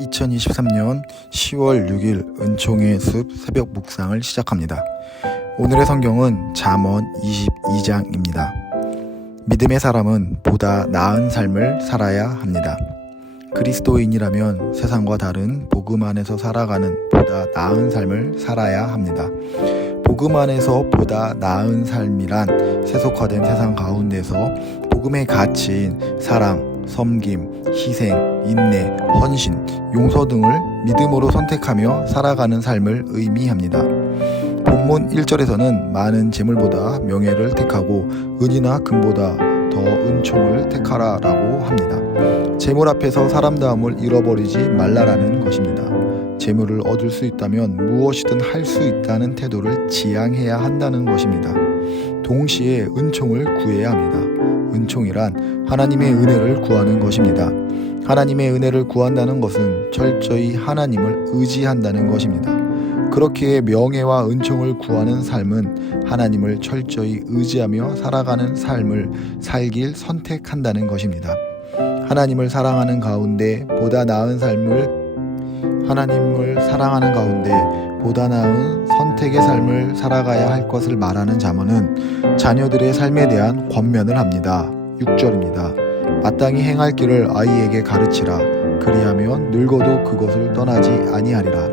2023년 10월 6일 은총의 숲 새벽 묵상을 시작합니다. 오늘의 성경은 잠언 22장입니다. 믿음의 사람은 보다 나은 삶을 살아야 합니다. 그리스도인이라면 세상과 다른 복음 안에서 살아가는 보다 나은 삶을 살아야 합니다. 복음 안에서 보다 나은 삶이란 세속화된 세상 가운데서 복음의 가치인 사랑, 섬김, 희생, 인내, 헌신, 용서 등을 믿음으로 선택하며 살아가는 삶을 의미합니다. 본문 1절에서는 많은 재물보다 명예를 택하고 은이나 금보다 더 은총을 택하라 라고 합니다. 재물 앞에서 사람다움을 잃어버리지 말라라는 것입니다. 재물을 얻을 수 있다면 무엇이든 할 수 있다는 태도를 지향해야 한다는 것입니다. 동시에 은총을 구해야 합니다. 은총이란 하나님의 은혜를 구하는 것입니다. 하나님의 은혜를 구한다는 것은 철저히 하나님을 의지한다는 것입니다. 그렇게 명예와 은총을 구하는 삶은 하나님을 철저히 의지하며 살아가는 삶을 살길 선택한다는 것입니다. 하나님을 사랑하는 가운데 보다 나은 삶을 하나님을 사랑하는 가운데 보다 나은 선택의 삶을 살아가야 할 것을 말하는 자문은 자녀들의 삶에 대한 권면을 합니다. 6절입니다. 마땅히 행할 길을 아이에게 가르치라. 그리하면 늙어도 그것을 떠나지 아니하리라.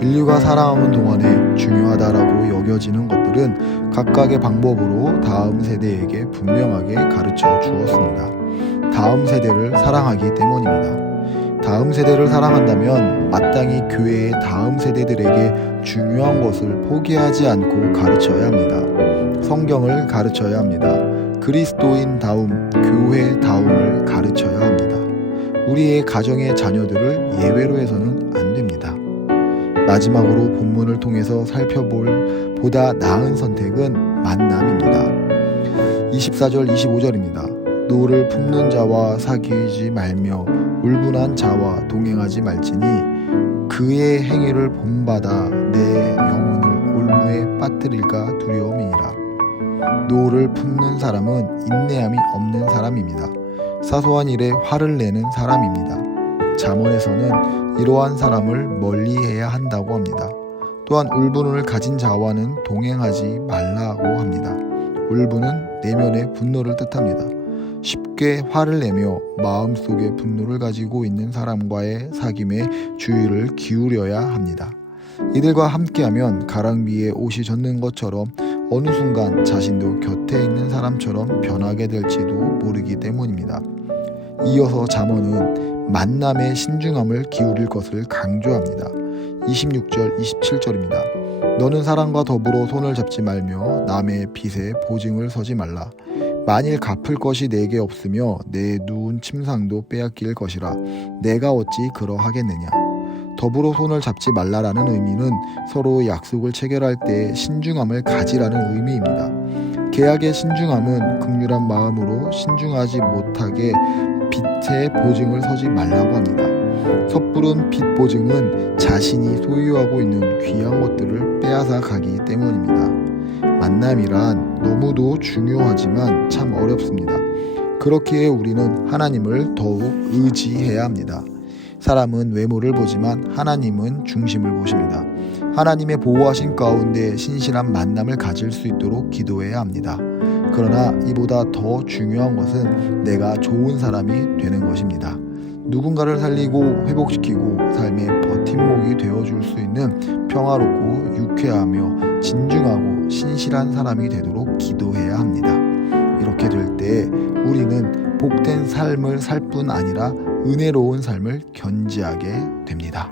인류가 살아오는 동안에 중요하다라고 여겨지는 것들은 각각의 방법으로 다음 세대에게 분명하게 가르쳐 주었습니다. 다음 세대를 사랑하기 때문입니다. 다음 세대를 사랑한다면 마땅히 교회의 다음 세대들에게 중요한 것을 포기하지 않고 가르쳐야 합니다. 성경을 가르쳐야 합니다. 그리스도인 다움, 교회 다움을 가르쳐야 합니다. 우리의 가정의 자녀들을 예외로 해서는 안 됩니다. 마지막으로 본문을 통해서 살펴볼 보다 나은 선택은 만남입니다. 24절 25절입니다. 노를 품는 자와 사귀지 말며 울분한 자와 동행하지 말지니 그의 행위를 본받아 내 영혼을 올무에 빠뜨릴까 두려움이니라. 노를 품는 사람은 인내함이 없는 사람입니다. 사소한 일에 화를 내는 사람입니다. 잠언에서는 이러한 사람을 멀리해야 한다고 합니다. 또한 울분을 가진 자와는 동행하지 말라고 합니다. 울분은 내면의 분노를 뜻합니다. 쉽게 화를 내며 마음속에 분노를 가지고 있는 사람과의 사귐에 주의를 기울여야 합니다. 이들과 함께하면 가랑비에 옷이 젖는 것처럼 어느 순간 자신도 곁에 있는 사람처럼 변하게 될지도 모르기 때문입니다. 이어서 잠언은 만남의 신중함을 기울일 것을 강조합니다. 26절, 27절입니다. 너는 사람과 더불어 손을 잡지 말며 남의 빚에 보증을 서지 말라. 만일 갚을 것이 내게 없으며 내 누운 침상도 빼앗길 것이라 내가 어찌 그러하겠느냐. 더불어 손을 잡지 말라라는 의미는 서로 약속을 체결할 때 신중함을 가지라는 의미입니다. 계약의 신중함은 극률한 마음으로 신중하지 못하게 빚의 보증을 서지 말라고 합니다. 섣부른 빚 보증은 자신이 소유하고 있는 귀한 것들을 빼앗아 가기 때문입니다. 만남이란 너무도 중요하지만 참 어렵습니다. 그렇기에 우리는 하나님을 더욱 의지해야 합니다. 사람은 외모를 보지만 하나님은 중심을 보십니다. 하나님의 보호하신 가운데 신실한 만남을 가질 수 있도록 기도해야 합니다. 그러나 이보다 더 중요한 것은 내가 좋은 사람이 되는 것입니다. 누군가를 살리고 회복시키고 삶의 버팀목이 되어줄 수 있는 평화롭고 유쾌하며 진중하고 신실한 사람이 되도록 기도해야 합니다. 이렇게 될때 우리는 복된 삶을 살 뿐 아니라 은혜로운 삶을 견지하게 됩니다.